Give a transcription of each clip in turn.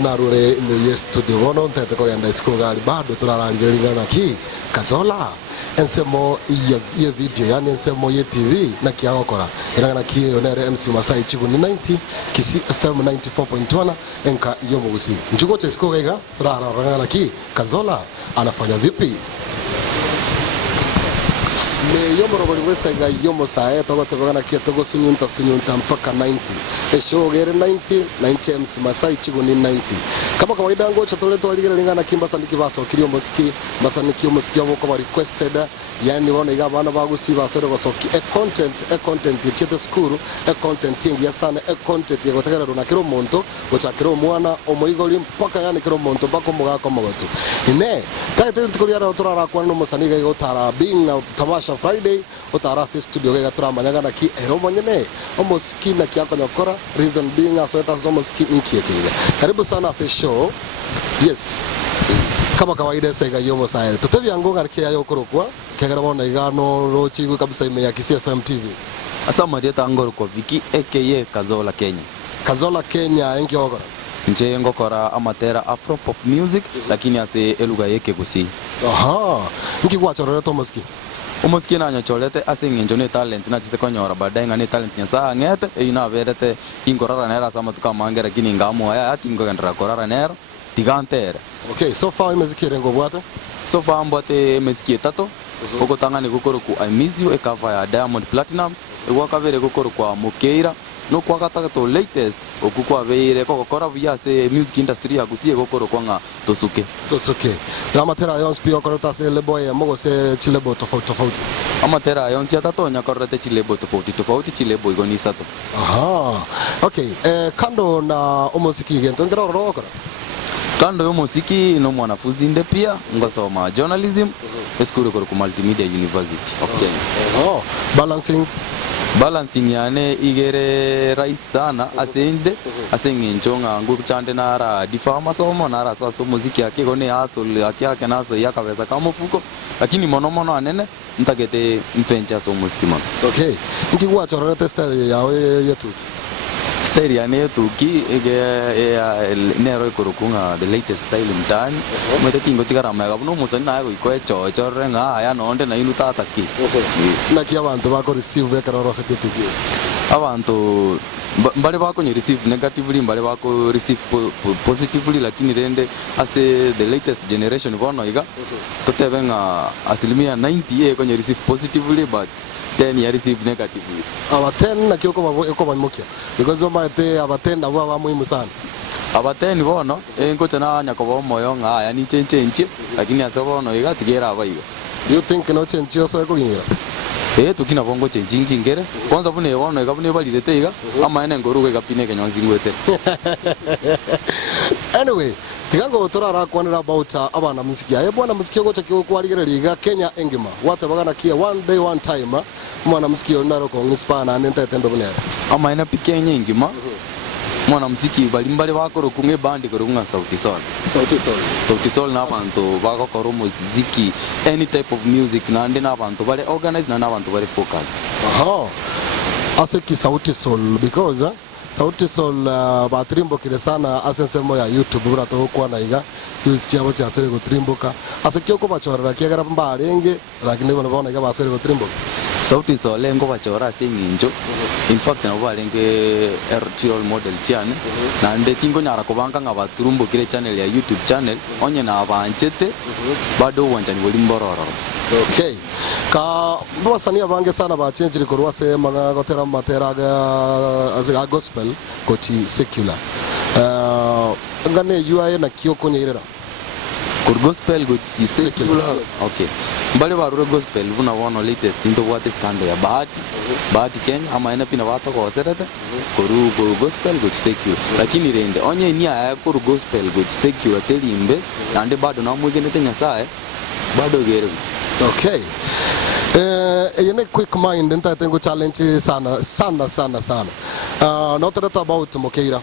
no narure no studio wono ntete ko yanda iskogali bado turarangirira ki Kazola ensemo iyo video yani ensemo ye TV na kiagokora irangana ki onere MC Masai chiguni 90 Kisi FM 94.1 enka Yomosae njugo cheskoga turarangana ki Kazola anafanya vipi me yomorobori Esaiga Yomosae tobatebagana kietogo sunyunta mpaka 90 eshogere 90 MC Masai chiguni 90 kama kawaida ngocha toleto aligerengana kimba sandiki baso kiriomoski basaniki yomoski abo kwa requested yani wona igabana bagusi basero basoki content chete skuru content ya sana content ya gotegera na kiro monto gocha kiro mwana omoigoli mpaka yani kiro monto bako mugako mogotu ine taite tukuriara otorara kwa no mosaniga igotara being tamasha Friday otara studio ga turamanya na ki eromo nyene omoski na kiako nyokora reason being asweta somoski inkiekega karibu sana se show yes kama kawaida Esaiga Yomosae tutebya ngo ngarike ayo korokwa kegera bona igano rochigu kabisa ime ya Kisi FM TV asama dieta ngoro kwa viki aka Kazola Kenya enki ogora nje ngokora amatera afro pop music lakini ase eluga yeke gusi aha nki kwachorere tomoski umuski na nyocholete ase nginjo ne talent na chite konyora baadaye ngani talent nyasa ngete ina verete ingorara nera sama tukamangera kini ngamo ya atingo gendra korara nera tigantere okay so far imezikire ngobwate so far mbote meziki tato okotangani gukoro ku I Miss You ekava ya Diamond Platinums egwakavere gukoro kwa Mukeira no kwa kataka to latest okukwa veire kokora vya se music industry ya kusie gukoro kwa tosuke amatera yons pio korota se lebo ya mogo se chilebo tofauti amatera yons ya tatonya korota chilebo tofauti chilebo igoni sato aha okay kando na umuziki gento ngero rokora kando yo muziki no mwanafunzi nde pia ngasoma journalism eskuru ku Multimedia University of Kenya balancing yane igere rais sana asende asengenchonga nguchande nara difama somo nara so muziki yake gone asol yake naso yakaweza kama fuko lakini mono anene ntagete mpenja so muziki man okay nkiwacha rorete style yawe yetu style yane tuki nero ikurukunga the latest style mtani mwete tingo tigarama gabuno musani nayo ikoecho chorenga aya nonde na inu tataki na kia abantu bako receive bekaroro setetu abantu mbale bako ni receive negatively mbale bako receive positively lakini rende ase the latest generation bono iga totebenga asilimia 90 kwenye receive positively but 10 ya receive negatively aba 10 na kioko bako bamukia because omate aba 10 abo ba muhimu sana aba 10 bono ngocha na nyakobo moyo nga ya ni chenche lakini ase bono iga tigera abaiga you think no chenche so ekugingira tukina bongo chenjingi ngere kwanza bune bono iga bune balirete iga ama ene ngoruge gapine kenyonzi ngwete anyway tigango turara kwanira about abana muziki ya bwana muziki gocha kyo kwaligereriga Kenya engima wate bagana kia one day one time mwana muziki onaro ko ngispana nenta tendo bune ama ina Kenya engima mwana muziki balimbale bakoro kunge bandi korunga sauti sol na abantu bakokoro muziki any type of music na andi na abantu bale organize na abantu bale focus aseki sauti sol because sauti sol batrimbo kile sana asensemo ya YouTube burato kwa na iga use cyabo cyasere gutrimboka asekyo ko bachorera kiagara mbarenge lakini bona iga basere gutrimboka sauti sol lengo bachora singinjo in fact na balenge role model chane na ndetingo nyara kubanga ngabaturumbo kile channel ya YouTube channel onye na abanchete bado wanjani boli mbororo okay ka bwasania bange sana ba change rikorwa se maga gotera materaga aziga gospel kochi secular ngane UI na kioko nyirera kur gospel kochi secular okay mbale barure gospel buna wono latest into what is kande ya bahati Kenya ama ina pina watu kwa serete kuru gospel kochi secular lakini rende onye ni aya kuru gospel kochi secular telimbe ande bado na mwigene tenya sae bado gere okay yene quick mind nta tengo challenge sana not that about Mukeira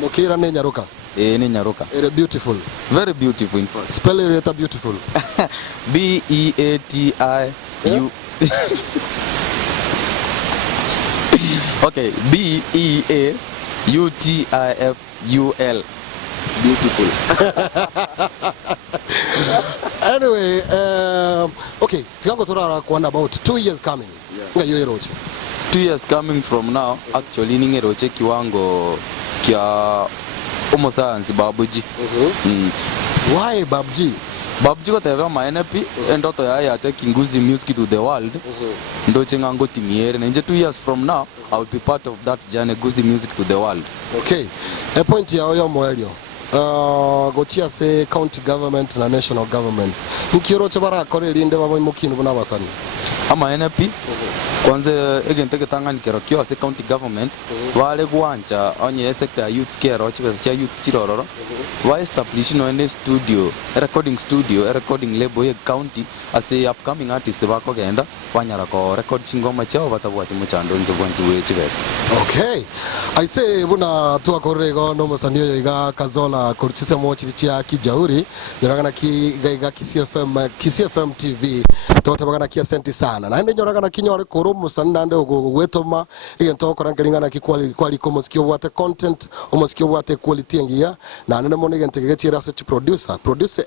Mukeira ne nyaruka ni nyaruka beautiful very beautiful in fact spell it beautiful B-E-A-T-I-U okay B-E-A-U-T-I-F-U-L beautiful. Anyway, okay, tigango turara kuona about 2 years coming. Nga yo eroche. 2 years coming from now, actually ningeroche kiwango kia Yomosae babuji. Why Babji? Babuji ko teva maenepi endoto ya taking Guzi music to the world. Ndo chengango timiere. Nje 2 years from now, I will be part of that journey, Guzi music to the world. Okay. A point ya oyo moelio. Gochia se county government na national government. Nkiroche bara kore linde baba mukinu buna basani. Ama NP kwanza egenteke tangani kero kyo se county government wale kuancha onye sector youth care ochiwe cha youth chirororo wa establish no ene studio recording label ye county as a upcoming artist bako genda wanyara ko record chingoma chao batabwati muchando nzo bwanti wechibesa. Okay, I say buna tuwa korego no musanio iga Kazola kurchise mochi chia kijauri yoragana ki gaiga KCFM TV tote bagana ki asenti sana na ende yoragana kinyore koro musanda ogo wetoma igento korangelingana ki quality komoskio wate content omoskio wate quality ngia na nene mone gente getira search producer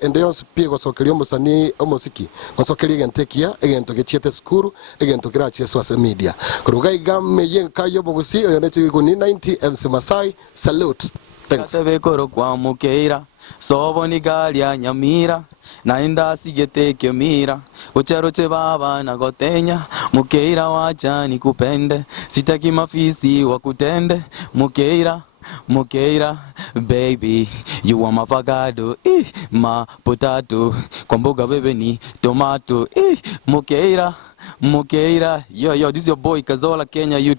ende yonse piego sokelio musani omosiki osokeli gente kia egento gechiete skuru egento kirachi swase media kuruga igame yen kayo bogusi oyonete guni 90 MC Masai salute. Thanks. Katebe koro kwa mukeira sobo ni galia nyamira na indasi gete kyomira ucharoche baba na gotenya mukeira wacha nikupende sitaki mafisi wakutende mukeira baby you are my avocado my potato kwa mboga bebe ni tomato mukeira yo this is your boy Kazola Kenya YouTube.